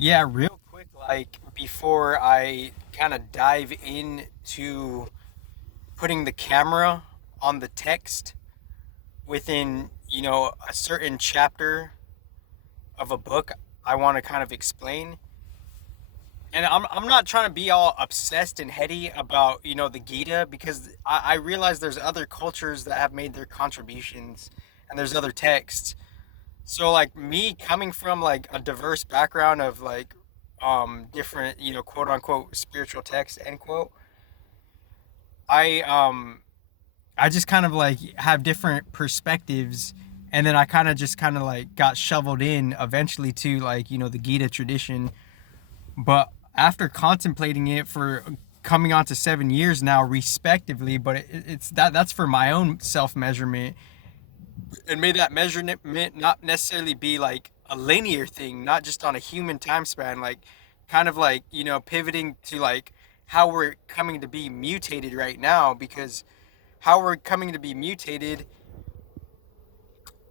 Yeah, real quick, like before I kind of dive into putting the camera on the text within, a certain chapter of a book, I want to kind of explain. And I'm not trying to be all obsessed and heady about, the Gita because I realize there's other cultures that have made their contributions and there's other texts. So like me coming from like a diverse background of like different, quote unquote spiritual texts, end quote, I I just kind of like have different perspectives, and then I kind of just kind of like got shoveled in eventually to like, the Gita tradition. But after contemplating it for coming on to 7 years now respectively, but that's for my own self measurement, and may that measurement not necessarily be like a linear thing, not just on a human time span, like kind of like, pivoting to like how we're coming to be mutated right now, because how we're coming to be mutated,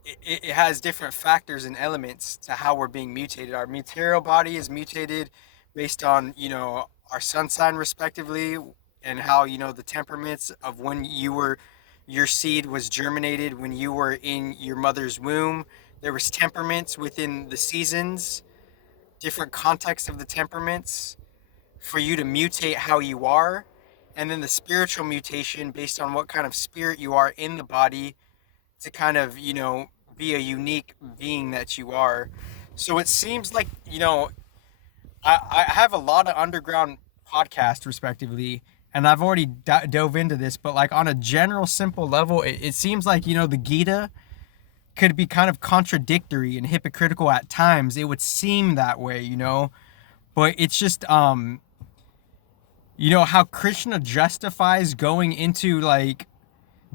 it has different factors and elements to how we're being mutated. Our material body is mutated based on, our sun sign respectively, and how, the temperaments of when your seed was germinated when you were in your mother's womb. There was temperaments within the seasons, different contexts of the temperaments for you to mutate how you are. And then the spiritual mutation based on what kind of spirit you are in the body to kind of, be a unique being that you are. So it seems like, I have a lot of underground podcasts, respectively, and I've already dove into this, but like on a general, simple level, it seems like, the Gita could be kind of contradictory and hypocritical at times. It would seem that way, but it's just, how Krishna justifies going into like,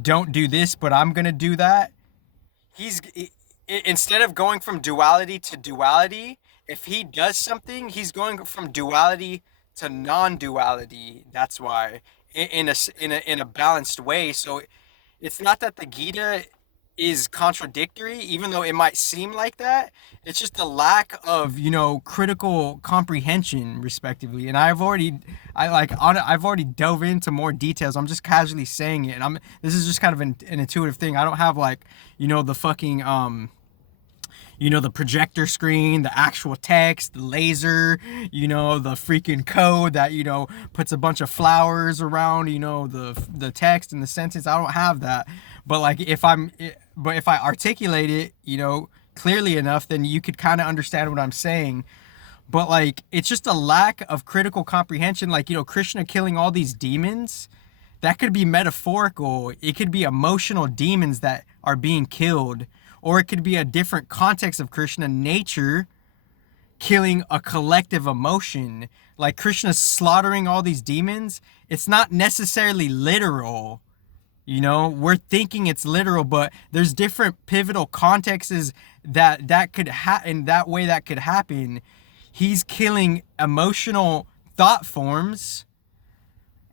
don't do this, but I'm going to do that. He's instead of going from duality to duality, if he does something, he's going from duality to non-duality. That's why in a balanced way. So it's not that the Gita is contradictory, even though it might seem like that. It's just a lack of, critical comprehension, respectively. And I've already dove into more details. I'm just casually saying it, and this is just kind of an intuitive thing. I don't have like, the fucking the projector screen, the actual text, the laser, the freaking code that, puts a bunch of flowers around, the text and the sentence. I don't have that. But like if I articulate it, clearly enough, then you could kind of understand what I'm saying. But like it's just a lack of critical comprehension. Like, Krishna killing all these demons, that could be metaphorical. It could be emotional demons that are being killed, or it could be a different context of Krishna nature killing a collective emotion. Like Krishna slaughtering all these demons, it's not necessarily literal. We're thinking it's literal, but there's different pivotal contexts that could in that way that could happen. He's killing emotional thought forms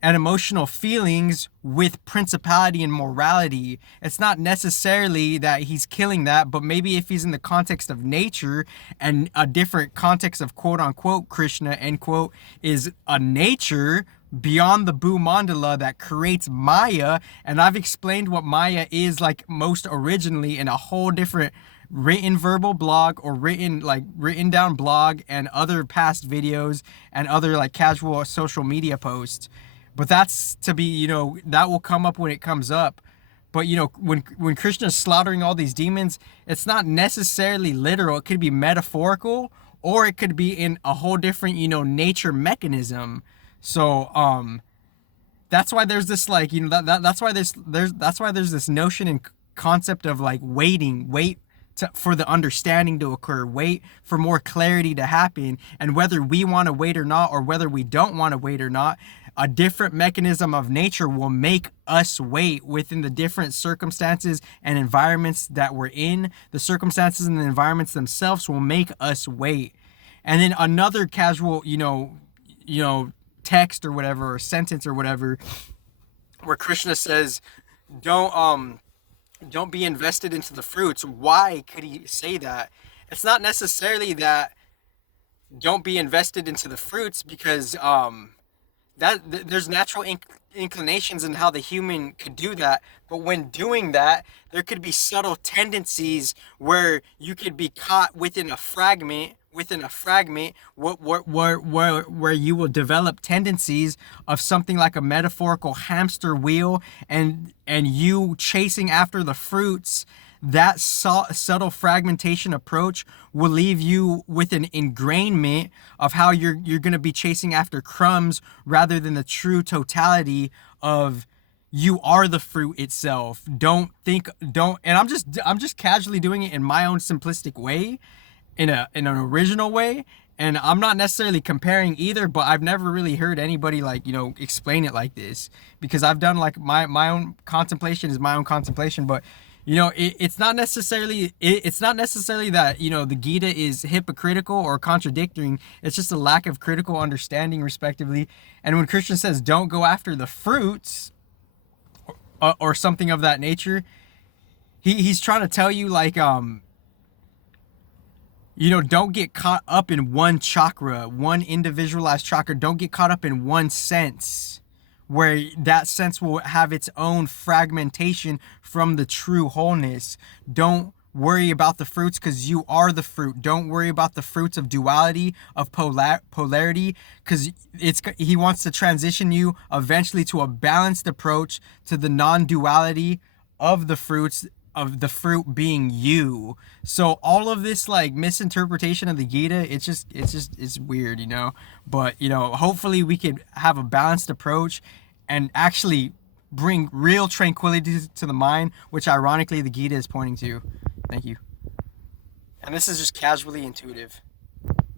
and emotional feelings with principality and morality. It's not necessarily that he's killing that, but maybe if he's in the context of nature, and a different context of quote unquote Krishna, end quote, is a nature beyond the Bhu Mandala that creates Maya. And I've explained what Maya is like most originally in a whole different written verbal blog, or written down blog, and other past videos and other like casual social media posts. But that's to be, that will come up when it comes up. But when Krishna's slaughtering all these demons, it's not necessarily literal. It could be metaphorical, or it could be in a whole different, nature mechanism. So that's why there's this like, that's why there's this notion and concept of like wait for the understanding to occur, wait for more clarity to happen. And whether we want to wait or not, or whether we don't want to wait or not, a different mechanism of nature will make us wait within the different circumstances and environments that we're in. The circumstances and the environments themselves will make us wait. And then another casual, text or whatever, or sentence or whatever, where Krishna says, don't be invested into the fruits. Why could he say that? It's not necessarily that don't be invested into the fruits because there's natural inclinations in how the human could do that, but when doing that there could be subtle tendencies where you could be caught within a fragment where you will develop tendencies of something like a metaphorical hamster wheel, and you chasing after the fruits. That subtle fragmentation approach will leave you with an ingrainment of how you're going to be chasing after crumbs rather than the true totality of you are the fruit itself. Don't and I'm just casually doing it in my own simplistic way, in an original way, and I'm not necessarily comparing either, but I've never really heard anybody like, explain it like this, because I've done like my own contemplation is my own contemplation. But it's not necessarily that the Gita is hypocritical or contradicting. It's just a lack of critical understanding, respectively. And when Krishna says don't go after the fruits, or something of that nature, he's trying to tell you like, don't get caught up in one chakra, one individualized chakra. Don't get caught up in one sense, where that sense will have its own fragmentation from the true wholeness. Don't worry about the fruits, because you are the fruit. Don't worry about the fruits of duality, of polarity, because he wants to transition you eventually to a balanced approach to the non-duality of the fruits, of the fruit being you. So all of this like misinterpretation of the Gita, it's weird, but hopefully we could have a balanced approach and actually bring real tranquility to the mind, which ironically the Gita is pointing to. Thank you. And this is just casually intuitive.